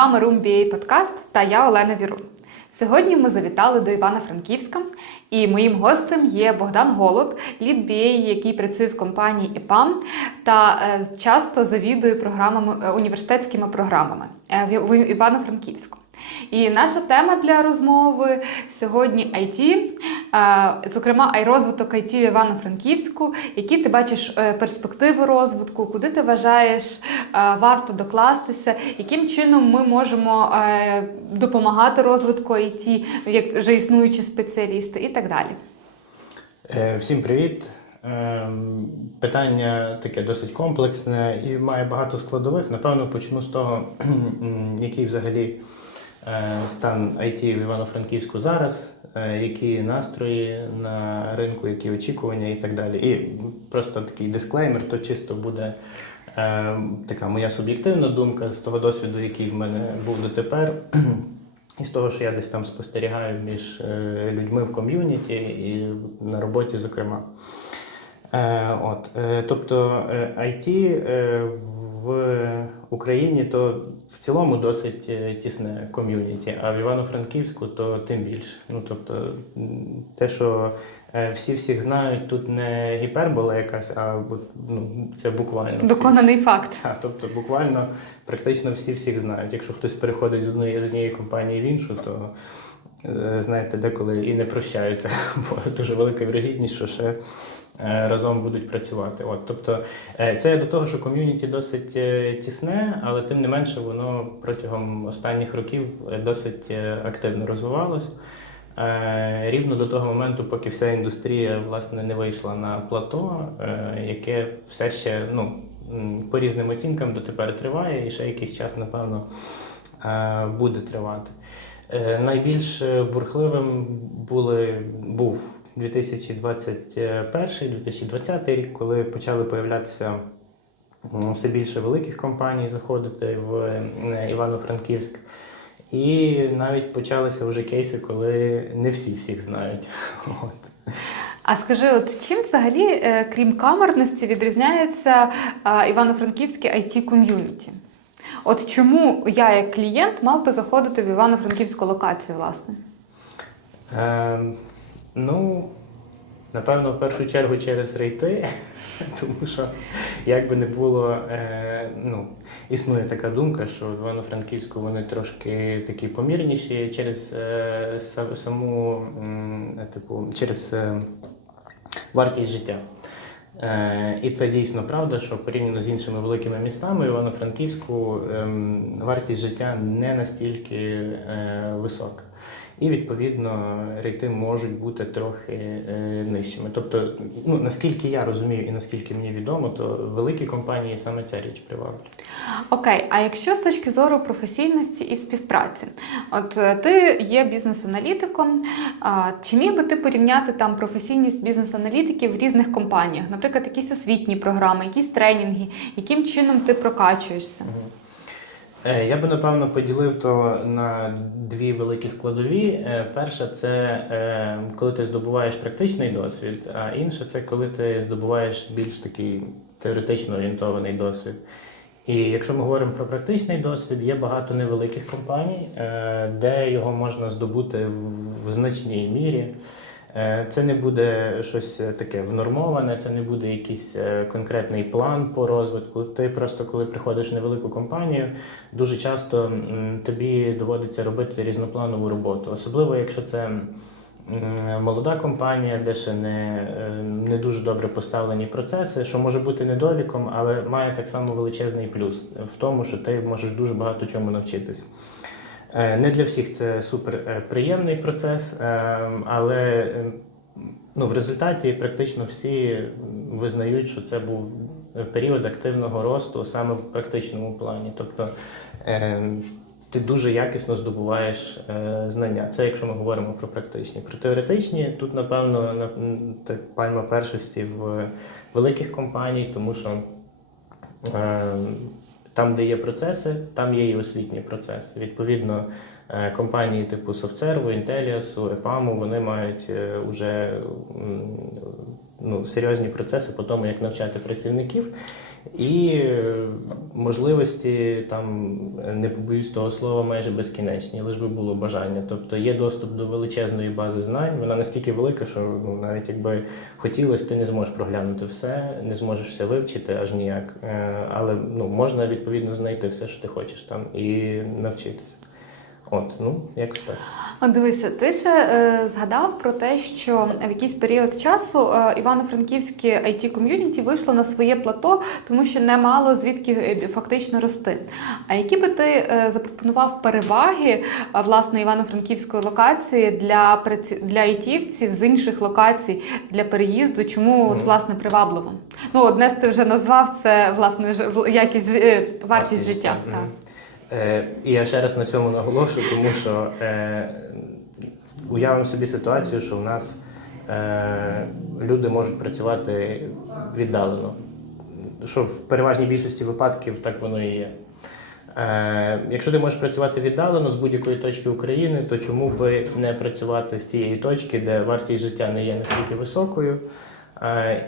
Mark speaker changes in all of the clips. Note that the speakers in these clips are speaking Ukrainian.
Speaker 1: вами Room BA подкаст та я Олена Вірун. Сьогодні ми завітали до Івано-Франківська, і моїм гостем є Богдан Голод, лід BA, який працює в компанії ЕПАМ та е, часто завідує програмами е, університетськими програмами е, в в Івано-Франківську. І наша тема для розмови сьогодні IT, зокрема, ай розвиток IT в Івано-Франківську. Які ти бачиш е, перспективи розвитку, куди ти вважаєш е, варто докластися, яким чином ми можемо е, допомагати розвитку IT, як вже існуючі спеціалісти, і так далі.
Speaker 2: Всім привіт. Ем, Питання таке досить комплексне і має багато складових. Напевно, почну з того, який взагалі стан IT в Івано-Франківську зараз, е, які настрої на ринку, які очікування і так далі. І просто такий дисклеймер, то чисто буде е, така моя суб'єктивна думка з того досвіду, який в мене був дотепер. І з того, що я десь там спостерігаю між е, людьми в ком'юніті і на роботі, зокрема. Е, от, е, тобто IT е, в Україні то в цілому досить тісне ком'юніті, а в Івано-Франківську то тим більше. Ну, тобто, те, що всі всіх знають, тут не гіпербола якась, а ну, це буквально. всі.
Speaker 1: Факт.
Speaker 2: Так, тобто буквально практично всі всіх знають. Якщо хтось переходить з однієї з однієї компанії в іншу, то знаєте, деколи і не прощаються, бо дуже велика вірогідність, що ще разом будуть працювати. От, тобто е, це до того, що ком'юніті досить е, тісне, але тим не менше воно протягом останніх років е, досить е, активно розвивалось. Е, Рівно до того моменту, поки вся індустрія власне не вийшла на плато, е, яке все ще ну, по різним оцінкам дотепер триває, і ще якийсь час, напевно, е, буде тривати. Е, Найбільш е, бурхливим були, був 2021-2020 рік, коли почали появлятися все більше великих компаній заходити в е, Івано-Франківськ. І навіть почалися вже кейси, коли не всі всіх знають. От.
Speaker 1: А скажи, от чим взагалі, е, крім камерності, відрізняється е, Івано-Франківське it ком'юніті? От чому я, як клієнт, мав би заходити в Івано-Франківську локацію, власне?
Speaker 2: Ем, ну, напевно, в першу чергу через рейти, тому що як би не було, е, ну, існує така думка, що в Івано-Франківську вони трошки такі помірніші через е, саму, м, типу, через е, вартість життя. Е, І це дійсно правда, що порівняно з іншими великими містами, Івано-Франківську ем, вартість життя не настільки е, висока. І відповідно рейти можуть бути трохи е, нижчими. Тобто, ну наскільки я розумію і наскільки мені відомо, то великі компанії саме ця річ приваблює.
Speaker 1: Окей, а якщо з точки зору професійності і співпраці, от е, ти є бізнес-аналітиком, чи міг би ти порівняти там професійність бізнес-аналітиків в різних компаніях, наприклад, якісь освітні програми, якісь тренінги, яким чином ти прокачуєшся?
Speaker 2: Е, Я би напевно поділив то на дві великі складові. Е, Перша це е, коли ти здобуваєш практичний досвід, а інша це коли ти здобуваєш більш такий теоретично орієнтований досвід. І якщо ми говоримо про практичний досвід, є багато невеликих компаній, е, де його можна здобути в значній мірі. Е, Це не буде щось таке внормоване, це не буде якийсь е, конкретний план по розвитку. Ти просто, коли приходиш в невелику компанію, дуже часто тобі доводиться робити різнопланову роботу, особливо якщо це молода компанія, де ще не, е, не дуже добре поставлені процеси, що може бути недоліком, але має так само величезний плюс в тому, що ти можеш дуже багато чому навчитись. Е, Не для всіх це супер е, приємний процес, е, але е, ну, в результаті практично всі визнають, що це був період активного росту саме в практичному плані. Тобто ти дуже якісно здобуваєш знання. Це якщо ми говоримо про практичні. Про теоретичні тут, напевно, пальма першості в великих компаній, тому що е, там, де є процеси, там є і освітні процеси. Відповідно, е, компанії типу SoftServe, Інтеліасу, EPAM, вони мають е, уже ну, серйозні процеси по тому, як навчати працівників. І е, можливості там е, не побоюсь того слова, майже безкінечні, лише би було бажання. Тобто є доступ до величезної бази знань. Вона настільки велика, що ну, навіть якби хотілося, ти не зможеш проглянути все, не зможеш все вивчити аж ніяк. Е, Але ну, можна відповідно знайти все, що ти хочеш там, і навчитися. От, ну, якось так.
Speaker 1: От дивися, ти ще е, згадав про те, що в якийсь період часу е, Івано-Франківське it ком'юніті вийшло на своє плато, тому що не мало звідки е, фактично рости. А які би ти е, запропонував переваги е, власне Івано-Франківської локації для праці... для айтівців з інших локацій для переїзду? Чому от, власне привабливо? Ну, одне з ти вже назвав це власне ж- якість е, вартість життя.
Speaker 2: Мгм.
Speaker 1: Так.
Speaker 2: Е, і я ще раз на цьому наголошую, тому що е, уявимо собі ситуацію, що в нас е, люди можуть працювати віддалено. Що в переважній більшості випадків так воно і є. Е, якщо ти можеш працювати віддалено з будь-якої точки України, то чому би не працювати з тієї точки, де вартість життя не є настільки високою,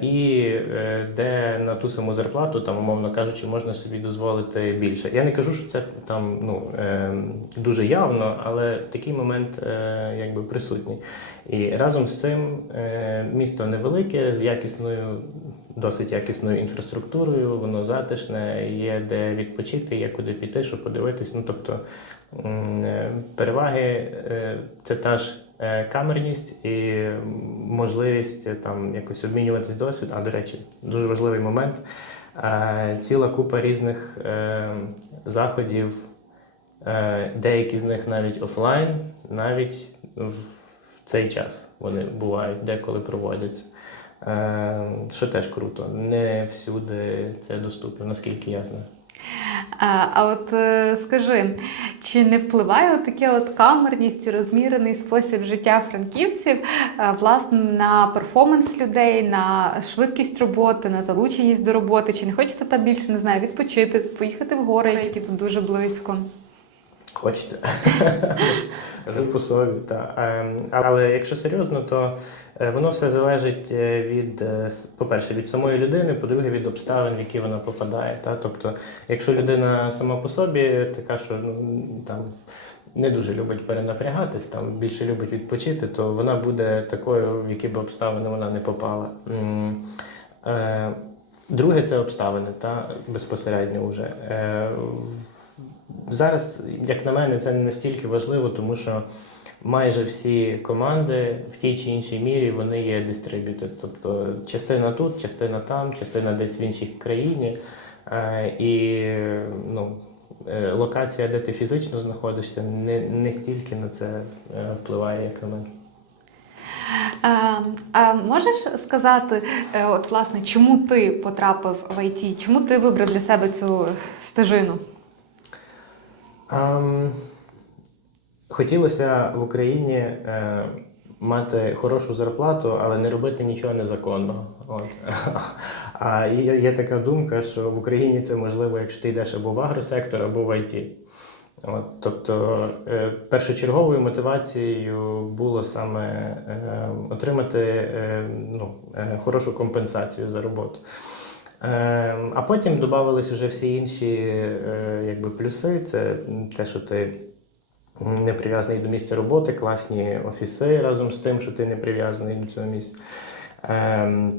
Speaker 2: і е, де на ту саму зарплату, там, умовно кажучи, можна собі дозволити більше. Я не кажу, що це там ну, е, дуже явно, але такий момент е, якби присутній. І разом з цим місто невелике, з якісною, досить якісною інфраструктурою, воно затишне, є де відпочити, є куди піти, що подивитись. Ну, тобто переваги це та ж камерність і можливість е, там якось обмінюватись досвід. А до речі, дуже важливий момент. Е, Ціла купа різних е, заходів, е, деякі з них навіть офлайн, навіть в цей час вони бувають, деколи проводяться. Е, Що теж круто. Не всюди це доступно, наскільки я знаю.
Speaker 1: А, от е, скажи, чи не впливає от таке от камерність і розмірений спосіб життя франківців е, власне на перформанс людей, на швидкість роботи, на залученість до роботи? Чи не хочеться там більше не знаю, відпочити, поїхати в гори, які тут дуже близько?
Speaker 2: Хочеться. Собі, та. Ем, Але якщо серйозно, то е, воно все залежить е, від, е, по-перше, від самої людини, по-друге, від обставин, в які вона попадає. Та? Тобто, якщо людина сама по собі така, що ну, там. Не дуже любить перенапрягатись, там більше любить відпочити, то вона буде такою, в які б обставини вона не попала. Е, Друге це обставини, та безпосередньо вже. Зараз, як на мене, це не настільки важливо, тому що майже всі команди в тій чи іншій мірі вони є дистриб'ютед. Тобто частина тут, частина там, частина десь в іншій країні. Е, І ну, е, локація, де ти фізично знаходишся, не, не стільки на це е, впливає, як на мене.
Speaker 1: А, а можеш сказати, от власне, чому ти потрапив в IT? Чому ти вибрав для себе цю стежину?
Speaker 2: Ам, хотілося в Україні е, мати хорошу зарплату, але не робити нічого незаконного. От. А є, є така думка, що в Україні це можливо, якщо ти йдеш або в агросектор, або в ІТ. От, тобто е, першочерговою мотивацією було саме е, отримати е, ну, е, хорошу компенсацію за роботу. Е, а потім додавались вже всі інші е, якби, плюси. Це те, що ти не прив'язаний до місця роботи, класні офіси разом з тим, що ти не прив'язаний до цього місця. Ем,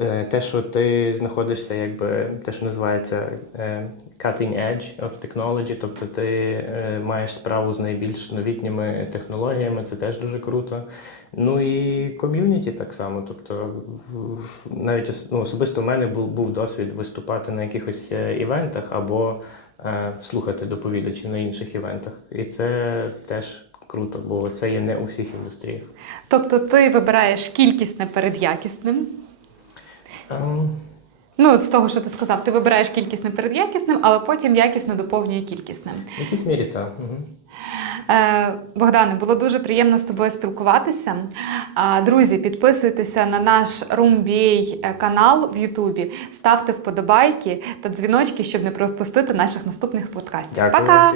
Speaker 2: е, Те, що ти знаходишся, якби те, що називається е, cutting edge of technology, тобто ти маєш справу з найбільш новітніми технологіями, це теж дуже круто. Ну і ком'юніті так само. Тобто, навіть ну, особисто в мене був, був досвід виступати на якихось е, івентах або е, слухати доповідачів на інших івентах. І це теж круто, бо це є не у всіх індустріях.
Speaker 1: Тобто ти вибираєш кількісне перед якісним.
Speaker 2: Ем,
Speaker 1: Ну, з того, що ти сказав, ти вибираєш кількісне перед якісним, але потім якісно доповнює кількісним.
Speaker 2: в якійсь мірі так. Угу.
Speaker 1: Е, Богдане, було дуже приємно з тобою спілкуватися. Друзі, підписуйтеся на наш RoomBA канал в Ютубі, ставте вподобайки та дзвіночки, щоб не пропустити наших наступних подкастів.
Speaker 2: Дякую
Speaker 1: Пока!